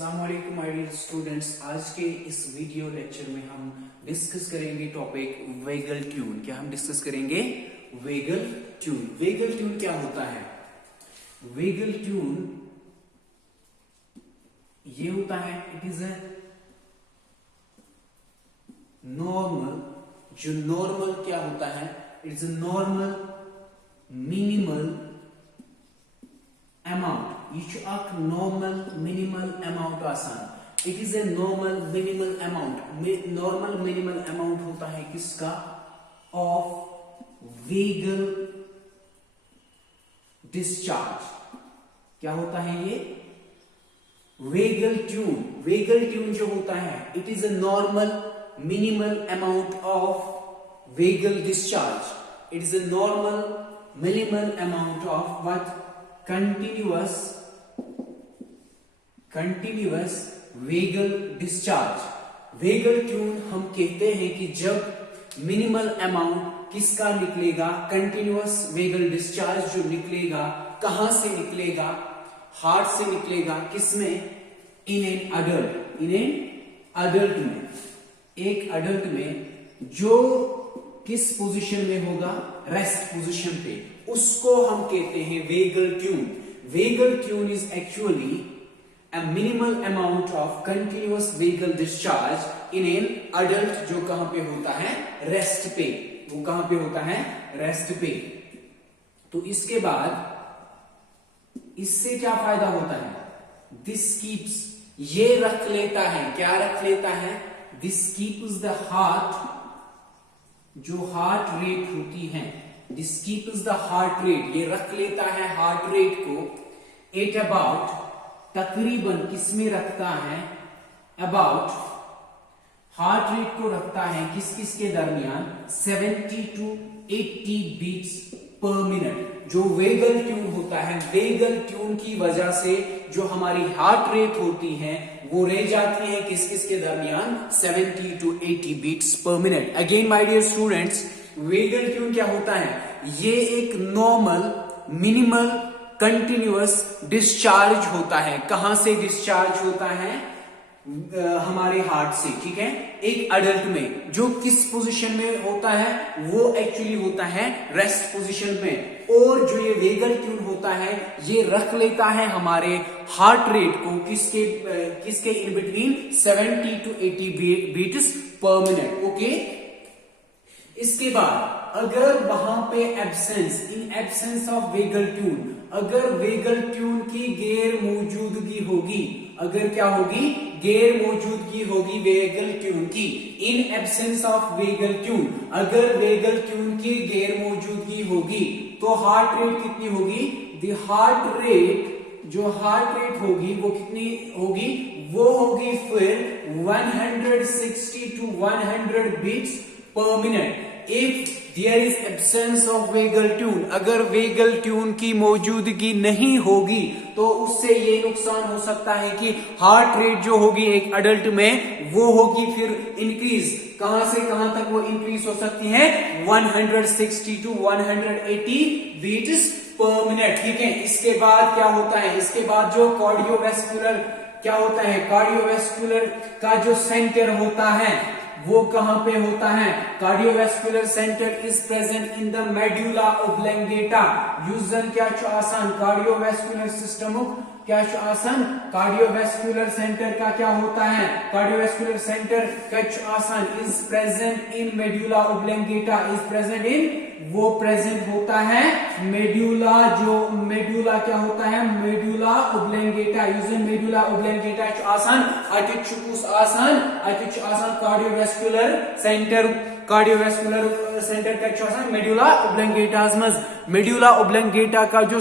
अस्सलाम वालेकुम my dear students. आज के इस वीडियो लेक्चर में हम डिस्कस करेंगे टॉपिक वेगल ट्यून। क्या हम डिस्कस करेंगे? Vagal tune. वेगल ट्यून क्या होता है? वेगल ट्यून ये होता है, इट इज अ नॉर्मल, जो नॉर्मल क्या होता है, it's a normal minimal amount. ये नॉर्मल मिनिमल अमाउंट आसान, it is a normal minimal amount. Normal minimal amount होता है किसका? Of vagal discharge. क्या होता है ये? Vagal tune. वेगल ट्यून जो होता है, it is a normal minimal amount of vagal discharge. It is a normal minimal amount of what? Continuous vagal discharge. Vagal tune हम कहते हैं कि जब मिनिमल अमाउंट किसका निकलेगा? कंटिन्यूअस वेगल डिस्चार्ज जो निकलेगा, कहां से निकलेगा? हार्ट से निकलेगा। किसमें? In an adult. In an adult में, एक अडल्ट में जो किस पोजीशन में होगा? रेस्ट पोजीशन पे। उसको हम कहते हैं vagal tune. Vagal tune is actually a minimal amount of continuous vagal discharge in an adult, जो कहां पे होता है? रेस्ट पे। वो कहां पे होता है? रेस्ट पे। तो इसके बाद इससे क्या फायदा होता है? दिस कीप्स, ये रख लेता है, क्या रख लेता है? दिस कीप्स द हार्ट, जो हार्ट रेट होती है, this keeps the heart rate, ये रख लेता है हार्ट रेट को एट अबाउट, तकरीबन किसमें रखता है? अबाउट, हार्ट रेट को रखता है किस किस के दरमियान? 70 to 80 बीट्स पर मिनट। जो वेगल ट्यून होता है, वेगल ट्यून की वजह से जो हमारी हार्ट रेट होती है वो रह जाती है किस किस के दरमियान? 70 to 80 beats per minute. Again my dear students, vagal tune क्या होता है? ये एक नॉर्मल मिनिमल कंटिन्यूअस डिस्चार्ज होता है। कहां से डिस्चार्ज होता है? हमारे हार्ट से। ठीक है, एक अडल्ट में जो किस पोजीशन में होता है? वो एक्चुअली होता है रेस्ट पोजीशन में। और जो ये वेगल ट्यून होता है, ये रख लेता है हमारे हार्ट रेट को किसके in between 70 to 80 beats per minute. Okay, इसके बाद अगर वहां पे absence, in absence of vagal tune, अगर वेगल ट्यून की गैर मौजूदगी होगी, अगर क्या होगी? गैर मौजूदगी होगी वेगल ट्यून की। इन एब्सेंस ऑफ वेगल ट्यून, अगर वेगल ट्यून की गैर मौजूदगी होगी तो हार्ट रेट कितनी होगी? द हार्ट रेट, जो हार्ट रेट होगी वो कितनी होगी? वो होगी फिर 160 to 100 beats per minute. If there is absence of vagal tune, अगर वेगल ट्यून की मौजूदगी नहीं होगी तो उससे ये नुकसान हो सकता है कि हार्ट रेट जो होगी एक अडल्ट में वो होगी फिर इंक्रीज। कहां से कहां तक वो इंक्रीज हो सकती है? 160 to 180 बीट्स पर मिनट। ठीक है, इसके बाद क्या होता है? इसके बाद जो कार्डियोवैस्कुलर क्या होता है? कार्डियोवैस्कुलर का जो सेंटर होता है वो कहां पे होता है? Cardiovascular centre is present in the medulla oblongata. यूजन क्या आसान? कार्डियोवैस्कुलर सिस्टम क्या आसान? कार्डियोवैस्कुलर सेंटर का क्या होता है? कार्डियोवैस्कुलर सेंटर का आसान is present in medulla oblongata. Is present इन, वो प्रेजेंट होता है मेडुला, जो मेडुला क्या होता है? Medulla oblongata. यूजन मेडुला ऑब्लंगेटा आसान आसान कार्डियोवैस्कुलर सेंटर, कार्डियोवैस्कुलर सेंटर का मेडुला ऑब्लंगेटास मज। मेडुला ऑब्लंगेटा का जो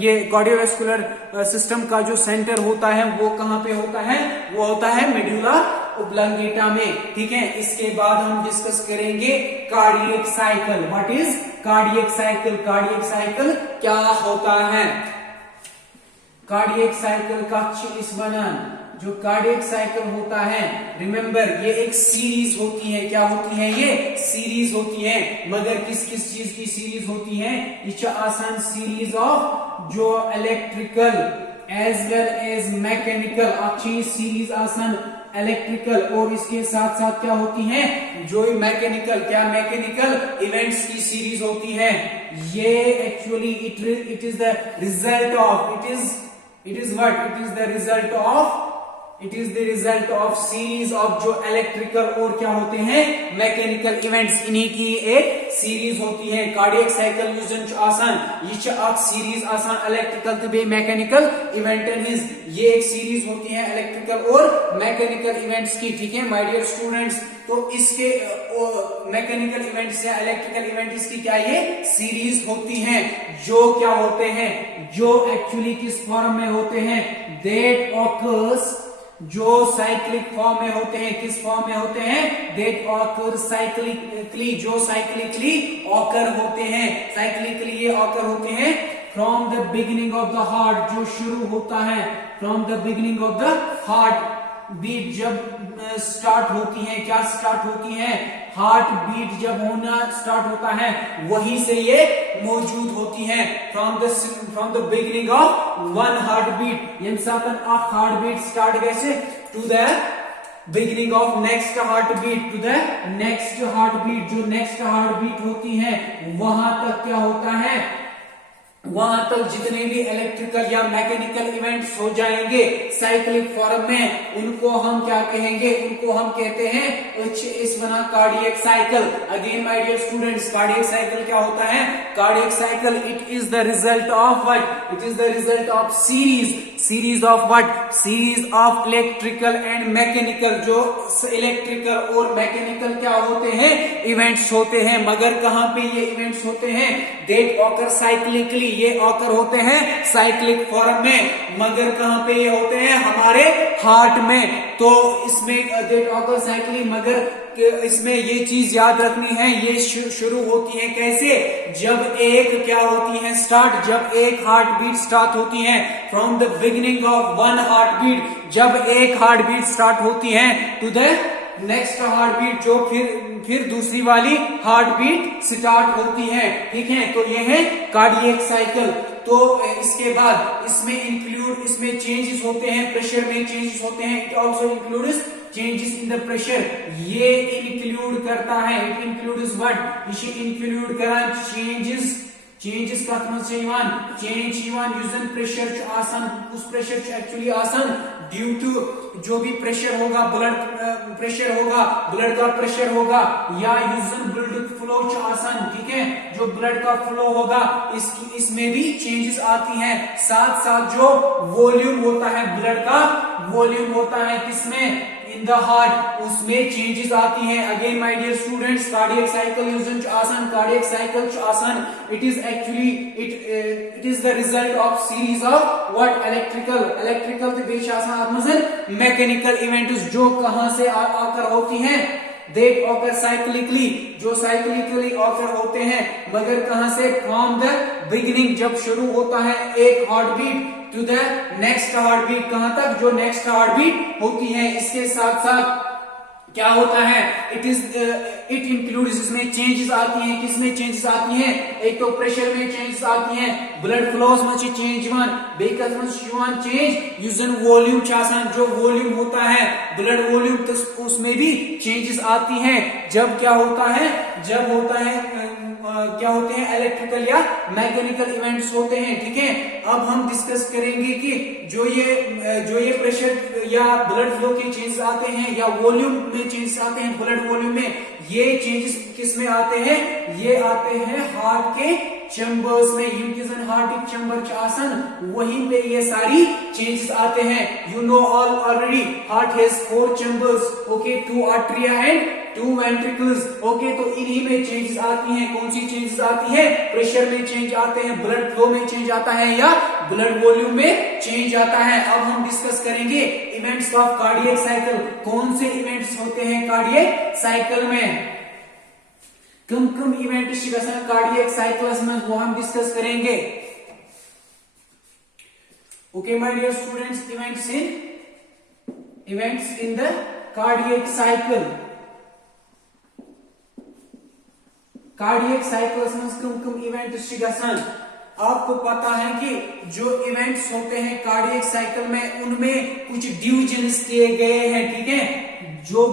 ये कार्डियोवैस्कुलर सिस्टम का जो सेंटर होता है वो कहां पे होता है? वो होता है मेडुला ऑब्लंगेटा में। ठीक है, इसके बाद हम डिस्कस करेंगे cardiac cycle. What is cardiac cycle? Cardiac cycle क्या होता है? कार्डियक साइकिल का इस बनान, जो कार्डियक साइकिल होता है, रिमेंबर ये एक सीरीज होती है। क्या होती है? ये सीरीज होती है। मगर किस किस चीज की सीरीज होती है? ये आसान सीरीज ऑफ जो electrical as well as mechanical अच्छी सीरीज आसान इलेक्ट्रिकल और इसके साथ साथ क्या होती हैं जो मैकेनिकल क्या मैकेनिकल इवेंट्स की सीरीज होती है। ये actually it is the result of it is the result of series of जो इलेक्ट्रिकल और क्या होते हैं मैकेनिकल इवेंट्स इन्हीं की एक सीरीज होती है। कार्डियक साइकिल यूज आसान ये सीरीज आसान इलेक्ट्रिकल तो बे मैकेनिकल इवेंटन हिज ये एक सीरीज होती है इलेक्ट्रिकल और मैकेनिकल इवेंट्स की। ठीक है माय डियर स्टूडेंट्स, तो इसके मैकेनिकल इवेंट्स या इलेक्ट्रिकल इवेंट्स की क्या ये सीरीज होती हैं जो क्या होते हैं जो एक्चुअली किस फॉर्म में होते हैं दैट ऑकर्स जो साइक्लिक फॉर्म में होते हैं। किस फॉर्म में होते हैं दैट ऑकर साइक्लिकली जो साइक्लिकली ऑकर होते हैं साइक्लिकली ये ऑकर होते हैं from the beginning of the heart जो शुरू होता है from the beginning of the heart beat जब स्टार्ट होती है क्या स्टार्ट होती है हार्ट बीट जब होना स्टार्ट होता है वहीं से ये मौजूद होती है from the beginning of one heart beat यम सातन हार्ट बीट स्टार्ट कैसे to the beginning of next heart beat to the next heart beat जो नेक्स्ट हार्ट बीट होती है वहां तक क्या होता है वहां तक जितने भी इलेक्ट्रिकल या मैकेनिकल इवेंट्स हो जाएंगे साइक्लिक फॉर्म में उनको हम क्या कहेंगे उनको हम कहते हैं इस बना cardiac cycle. Again my dear students cardiac cycle क्या होता है cardiac cycle it is the result of what it is the result of series of what series of electrical and mechanical जो इलेक्ट्रिकल और मैकेनिकल क्या होते हैं events होते हैं मगर कहां पे ये इवेंट्स होते हैं दैट ऑकर साइक्लिकली ये ऑकर होते हैं साइक्लिक फॉर्म में मगर कहां पे ये होते हैं हमारे हार्ट में। तो इसमें दैट ऑकर साइक्लिकली मगर इसमें ये चीज याद रखनी है ये शुरू होती है कैसे जब एक क्या होती है स्टार्ट जब एक हार्ट बीट स्टार्ट होती है from the beginning of one heart beat जब एक हार्ट बीट स्टार्ट होती है to the next heart beat जो फिर दूसरी वाली हार्ट बीट स्टार्ट होती है। ठीक है तो ये है कार्डियक साइकिल। तो इसके बाद इसमें चेंजेस होते हैं प्रेशर में चेंजेस होते हैं it also includes changes in the pressure ये इंक्लूड करता है इट इंक्लूड्स व्हाट इसे इंक्लूड करा चेंजेस कथ मन चेंज यूजन प्रेशर आसान उस प्रेशर एक्चुअली आसान ड्यू टू जो भी प्रेशर होगा ब्लड का प्रेशर होगा या यूजन ब्लड फ्लो आसान। ठीक है जो ब्लड का फ्लो होगा इसमें भी चेंजेस आती हैं साथ साथ जो वॉल्यूम होता है ब्लड का वॉल्यूम होता है किसमें इन द हार्ट उसमें चेंजेस आती हैं। Again my dear students cardiac cycle यूजन आसान कार्डियक साइकिल आसान it is actually it is the result of series of what electrical तो बेश आसान मैकेनिकल इवेंट्स जो कहां से आकर होती हैं दैट ऑकर साइक्लिकली जो साइक्लिकली ऑकर होते हैं मगर कहां से फ्रॉम द बिगिनिंग जब शुरू होता है एक heart beat to the next heart beat कहां तक जो नेक्स्ट हार्ट बीट होती है। इसके साथ साथ क्या होता है इट इंक्लूड्स इसमें चेंजेस आती हैं किसमें चेंजेस आती हैं एक तो प्रेशर में चेंजेस आती हैं ब्लड फ्लोस में चेंज चेंज यूजन वॉल्यूम जो वॉल्यूम होता है ब्लड वॉल्यूम तो उसमें भी चेंजेस आती हैं जब क्या होता है क्या होते हैं इलेक्ट्रिकल या मैकेनिकल इवेंट्स होते हैं। ठीक है अब हम डिस्कस करेंगे कि जो ये प्रेशर या ब्लड फ्लो के चेंजेस आते हैं या वॉल्यूम में चेंजेस आते हैं ब्लड वॉल्यूम में ये चेंजेस किस में आते हैं ये आते हैं हार्ट के चैम्बर्स में यूनिजन हार्ट चैम्बर आसन वहीं पे ये सारी चेंजेस आते हैं। You know already heart has 4 chambers okay 2 atria and 2 ventricles okay तो इन्हीं में चेंजेस आती हैं। कौन सी चेंजेस आती है प्रेशर में चेंज आते हैं ब्लड फ्लो में चेंज आता है या ब्लड वॉल्यूम में चेंज आता है। अब हम डिस्कस करेंगे इवेंट्स ऑफ कार्डियक साइकिल कौन से इवेंट्स होते हैं कार्डियक साइकिल में कम इवेंट्स कार्डियक साइकिल्स में वो हम डिस्कस करेंगे। Okay my dear students events in the cardiac cycle cardiac cycles में कम इवेंट्स आपको पता है कि जो इवेंट्स होते हैं कार्डियक साइकिल में उनमें कुछ डिविजन्स किए गए हैं, ठीक है। जो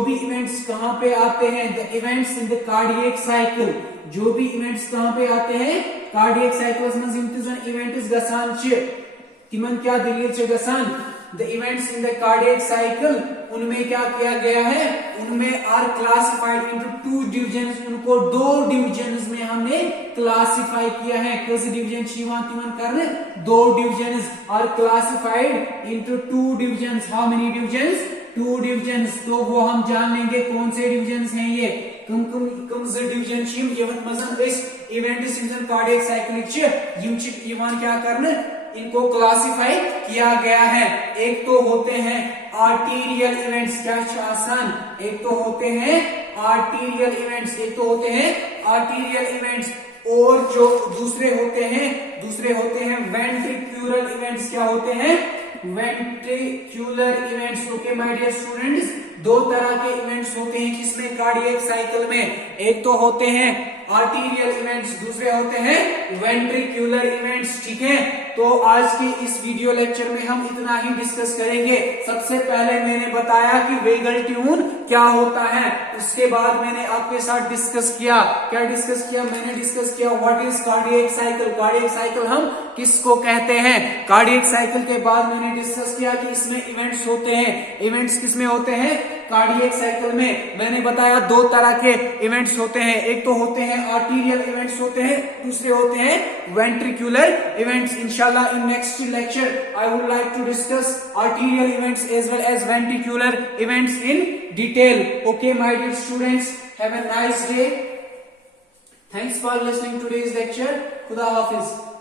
भी इवेंट्स कहां पे आते हैं, the events in the cardiac cycle, जो भी इवेंट्स कहां पे आते हैं कार्डियक साइकिल्स में, इवेंट्स गसान तिमन क्या दलील से गसान the events in the cardiac cycle, उनमें क्या किया गया है, उनमें आर क्लासिफाइड इनटू 2 डिविजन्स, उनको 2 डिविजन्स में हमने क्लासिफाई किया है। कैसे डिवीजन शिवान तिमन करने 2 divisions are classified into 2 divisions. How many divisions? 2 divisions. तो वो हम जान लेंगे कौन से डिविजन्स हैं ये, कम डिवीजन छिम यवत मजन इस events in cardiac cycle Yim क्या करने, इनको क्लासिफाई किया गया है। एक तो होते हैं आर्टीरियल इवेंट्स, क्या आसान, एक तो होते हैं आर्टीरियल इवेंट्स, एक तो होते हैं आर्टीरियल इवेंट्स, और जो दूसरे होते हैं वेंट्रिक्यूलर इवेंट्स। क्या होते हैं? Ventricular events. Okay my dear students, 2 तरह के इवेंट्स होते हैं किसमें, कार्डियक साइकिल में। एक तो होते हैं आर्टीरियल इवेंट्स, दूसरे होते हैं वेंट्रिक्यूलर इवेंट्स, ठीक है। तो आज के इस वीडियो लेक्चर में हम इतना ही डिस्कस करेंगे। सबसे पहले मैंने बताया कि वेगल ट्यून क्या होता है, उसके बाद मैंने आपके साथ डिस्कस किया, क्या डिस्कस किया, मैंने डिस्कस किया what is cardiac cycle, cardiac cycle हम किसको कहते हैं। कार्डियक साइकिल के बाद मैंने डिस्कस किया कि इसमें इवेंट्स होते हैं, इवेंट्स किसमें होते हैं, कार्डियक साइकिल में। मैंने बताया 2 तरह के इवेंट्स होते हैं, एक तो होते हैं आर्टीरियल इवेंट्स होते हैं, दूसरे होते हैं वेंट्रिक्यूलर इवेंट्स। इंशाल्लाह in next lecture I would like to discuss arterial events as well as ventricular events in detail. Okay my dear students, have a nice day, thanks for listening today's lecture, खुदा हाफिज।